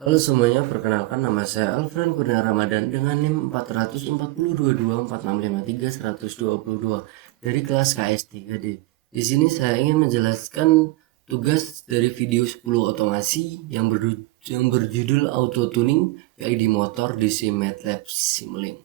Halo semuanya, perkenalkan nama saya Alfred Kurnia Ramadan dengan NIM 440224653 dari kelas KS3D. Di sini saya ingin menjelaskan tugas dari video 10 otomasi yang berjudul Auto Tuning PID motor di MATLAB Simulink.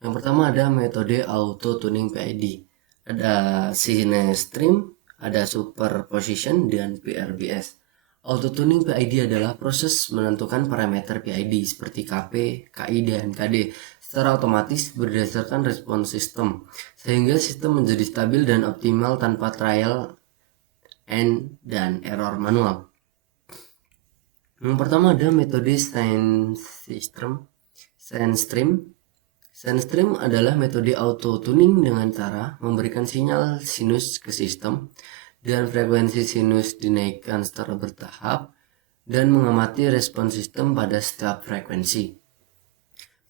Yang pertama ada metode Auto Tuning PID. Ada Sinestream, ada Superposition, dan PRBS. Auto Tuning PID adalah proses menentukan parameter PID seperti KP, KI, dan KD secara otomatis berdasarkan respon sistem, sehingga sistem menjadi stabil dan optimal tanpa trial and dan error manual. Yang pertama ada metode Sandstream adalah metode auto tuning dengan cara memberikan sinyal sinus ke sistem dan frekuensi sinus dinaikkan secara bertahap dan mengamati respon sistem pada setiap frekuensi.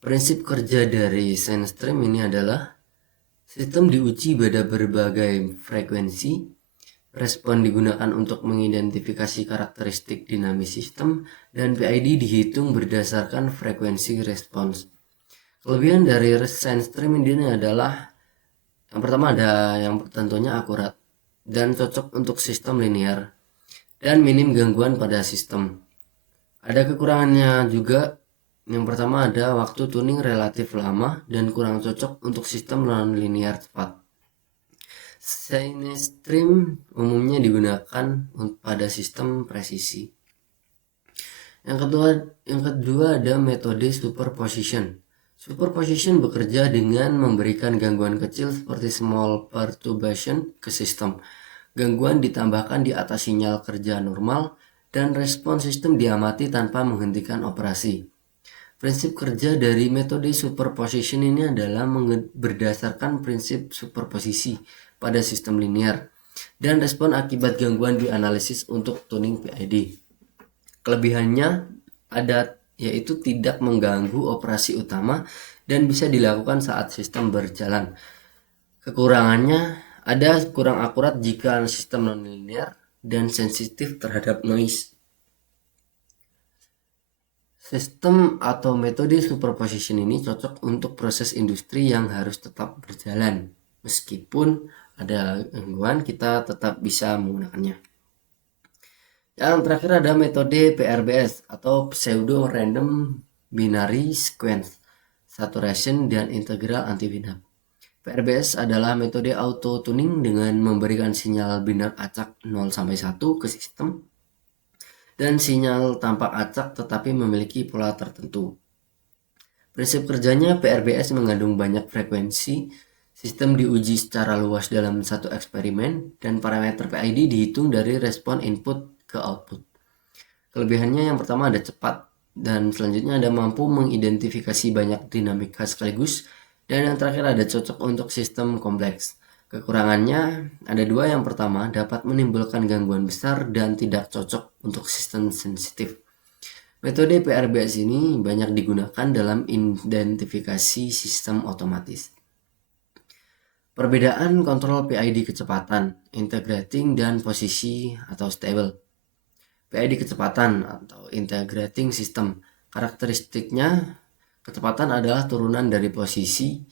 Prinsip kerja dari Sandstream ini adalah sistem diuji pada berbagai frekuensi. Respon digunakan untuk mengidentifikasi karakteristik dinamis sistem dan PID dihitung berdasarkan frekuensi respons. Kelebihan dari Sandstream ini adalah yang pertama ada yang tentunya akurat dan cocok untuk sistem linear dan minim gangguan pada sistem. Ada kekurangannya juga. Yang pertama ada waktu tuning relatif lama dan kurang cocok untuk sistem non-linear cepat. Sinestream umumnya digunakan pada sistem presisi. Yang kedua ada metode superposition. Superposition bekerja dengan memberikan gangguan kecil seperti small perturbation ke sistem. Gangguan ditambahkan di atas sinyal kerja normal dan respon sistem diamati tanpa menghentikan operasi. Prinsip kerja dari metode superposition ini adalah berdasarkan prinsip superposisi pada sistem linear dan respon akibat gangguan dianalisis untuk tuning PID. Kelebihannya ada yaitu tidak mengganggu operasi utama dan bisa dilakukan saat sistem berjalan. Kekurangannya ada kurang akurat jika sistem non-linear dan sensitif terhadap noise. Sistem atau metode superposition ini cocok untuk proses industri yang harus tetap berjalan. Meskipun ada gangguan, kita tetap bisa menggunakannya. Yang terakhir ada metode PRBS atau Pseudo Random Binary Sequence Saturation dan Integral Anti-Binap. PRBS adalah metode auto tuning dengan memberikan sinyal binar acak 0-1 ke sistem dan sinyal tampak acak tetapi memiliki pola tertentu. Prinsip kerjanya PRBS mengandung banyak frekuensi, sistem diuji secara luas dalam satu eksperimen, dan parameter PID dihitung dari respon input ke output. Kelebihannya yang pertama ada cepat, dan selanjutnya ada mampu mengidentifikasi banyak dinamika sekaligus, dan yang terakhir ada cocok untuk sistem kompleks. Kekurangannya ada dua. Yang pertama dapat menimbulkan gangguan besar dan tidak cocok untuk sistem sensitif. Metode PRBS ini banyak digunakan dalam identifikasi sistem otomatis. Perbedaan kontrol PID kecepatan, integrating, dan posisi atau stable. PID kecepatan atau integrating system. Karakteristiknya, kecepatan adalah turunan dari posisi.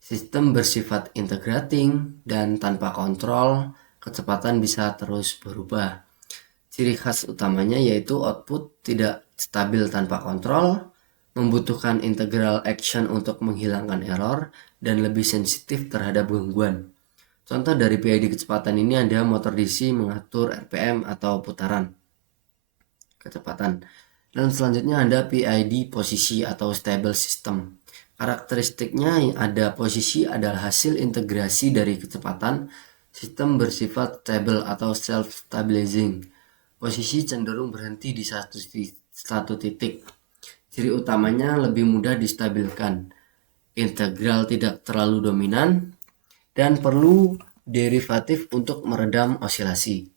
Sistem bersifat integrating dan tanpa kontrol, kecepatan bisa terus berubah. Ciri khas utamanya yaitu output tidak stabil tanpa kontrol, membutuhkan integral action untuk menghilangkan error, dan lebih sensitif terhadap gangguan. Contoh dari PID kecepatan ini ada motor DC mengatur RPM atau putaran kecepatan. Dan selanjutnya ada PID posisi atau stable system. Karakteristiknya ada posisi adalah hasil integrasi dari kecepatan. Sistem bersifat stable atau self-stabilizing. Posisi cenderung berhenti di satu titik. Ciri utamanya lebih mudah distabilkan. Integral tidak terlalu dominan dan perlu derivatif untuk meredam osilasi.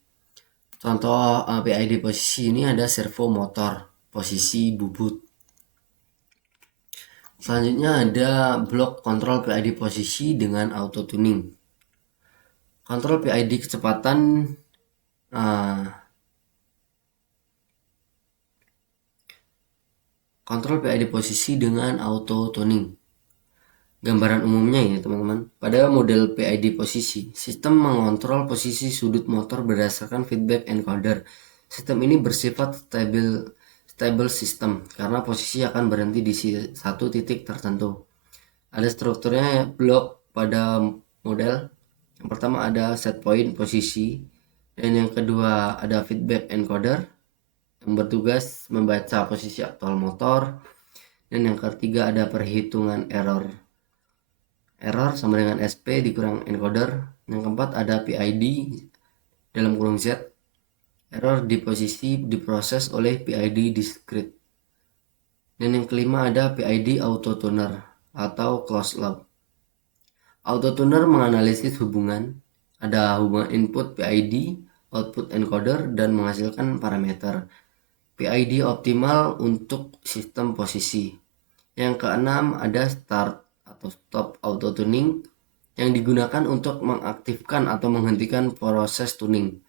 Contoh PID posisi ini ada servo motor, posisi bubut. Selanjutnya ada blok kontrol PID posisi dengan auto tuning. Kontrol PID kecepatan kontrol PID posisi dengan auto tuning. Gambaran umumnya ya teman-teman, pada model PID posisi, sistem mengontrol posisi sudut motor berdasarkan feedback encoder. Sistem ini bersifat stable system karena posisi akan berhenti di satu titik tertentu. Ada strukturnya blok pada model. Yang pertama ada set point posisi, dan yang kedua ada feedback encoder yang bertugas membaca posisi aktual motor, dan yang ketiga ada perhitungan error sama dengan SP dikurang encoder. Yang keempat ada PID dalam kurung Z, error di posisi diproses oleh PID discrete. Dan yang kelima ada PID auto tuner atau closed loop. Auto tuner menganalisis hubungan, ada hubungan input PID, output encoder, dan menghasilkan parameter PID optimal untuk sistem posisi. Yang keenam ada start atau stop auto tuning yang digunakan untuk mengaktifkan atau menghentikan proses tuning.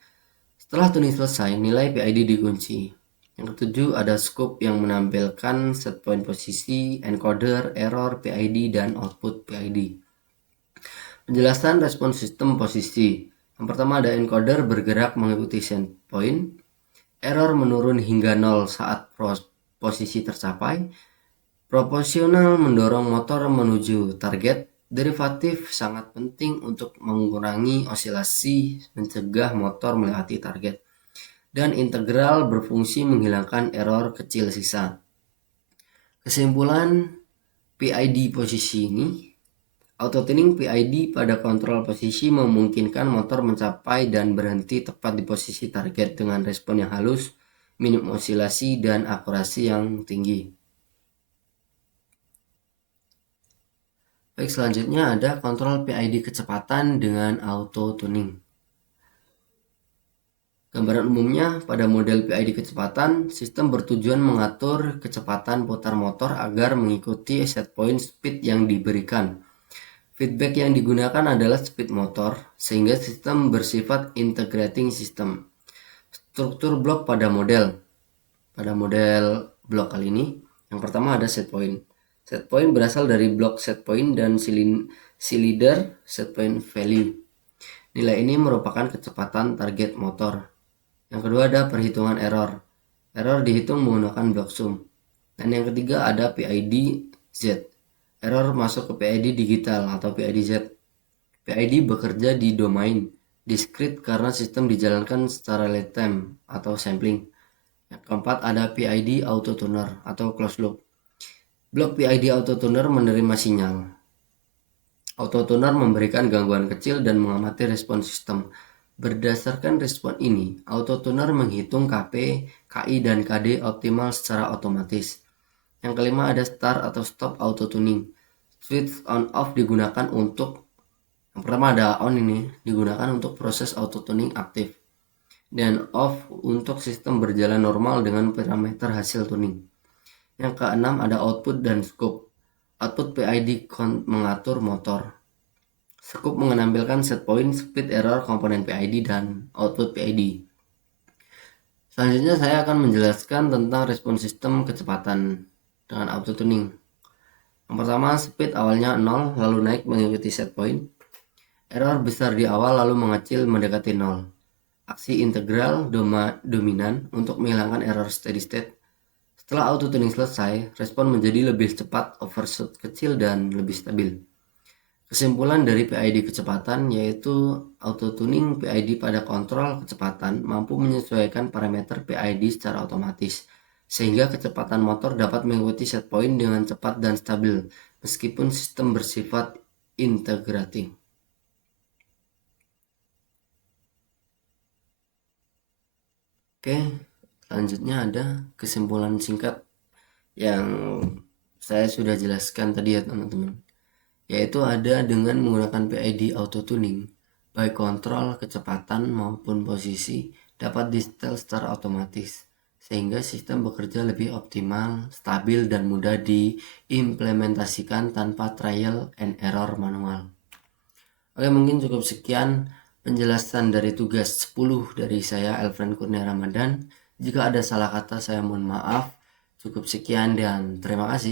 Setelah tuning selesai, nilai PID dikunci. Yang ketujuh ada scope yang menampilkan set point posisi, encoder, error, PID, dan output PID. Penjelasan respon sistem posisi. Yang pertama ada encoder bergerak mengikuti set point, error menurun hingga 0 saat posisi tercapai, proporsional mendorong motor menuju target, derivatif sangat penting untuk mengurangi osilasi mencegah motor melewati target, dan integral berfungsi menghilangkan error kecil sisa. Kesimpulan PID posisi ini, auto tuning PID pada kontrol posisi memungkinkan motor mencapai dan berhenti tepat di posisi target dengan respon yang halus, minim osilasi, dan akurasi yang tinggi. Baik, selanjutnya ada kontrol PID kecepatan dengan auto tuning. Gambaran umumnya, pada model PID kecepatan, sistem bertujuan mengatur kecepatan putar motor agar mengikuti set point speed yang diberikan. Feedback yang digunakan adalah speed motor, sehingga sistem bersifat integrating system. Struktur blok pada model blok kali ini, yang pertama ada set point. Set point berasal dari blok set point dan cylinder set point value. Nilai ini merupakan kecepatan target motor. Yang kedua ada perhitungan error. Error dihitung menggunakan blok sum. Dan yang ketiga ada PID Z. Error masuk ke PID digital atau PID Z. PID bekerja di domain discrete karena sistem dijalankan secara lead time atau sampling. Yang keempat ada PID auto tuner atau closed loop. Blok PID auto tuner menerima sinyal. Auto tuner memberikan gangguan kecil dan mengamati respon sistem. Berdasarkan respon ini, auto tuner menghitung KP, KI, dan KD optimal secara otomatis. Yang kelima ada start atau stop auto tuning. Switch on off digunakan untuk, yang pertama ada on ini, digunakan untuk proses auto tuning aktif, dan off untuk sistem berjalan normal dengan parameter hasil tuning. Yang keenam ada output dan scope. Output PID mengatur motor. Scope menampilkan set point, speed, error, komponen PID, dan output PID. Selanjutnya saya akan menjelaskan tentang respon sistem kecepatan dengan auto tuning. Yang pertama, speed awalnya 0 lalu naik mengikuti set point. Error besar di awal lalu mengecil mendekati 0. Aksi integral dominan untuk menghilangkan error steady state. Setelah auto tuning selesai, respon menjadi lebih cepat, overshoot kecil, dan lebih stabil. Kesimpulan dari PID kecepatan yaitu auto tuning PID pada kontrol kecepatan mampu menyesuaikan parameter PID secara otomatis, sehingga kecepatan motor dapat mengikuti set point dengan cepat dan stabil, meskipun sistem bersifat integrating. Oke, selanjutnya ada kesimpulan singkat yang saya sudah jelaskan tadi ya teman-teman, yaitu ada dengan menggunakan PID auto tuning, baik kontrol kecepatan maupun posisi dapat di-setel secara otomatis, sehingga sistem bekerja lebih optimal, stabil, dan mudah diimplementasikan tanpa trial and error manual. Oke, mungkin cukup sekian penjelasan dari tugas 10 dari saya, Elfriend Kurnia Ramadan. Jika ada salah kata, saya mohon maaf. Cukup sekian dan terima kasih.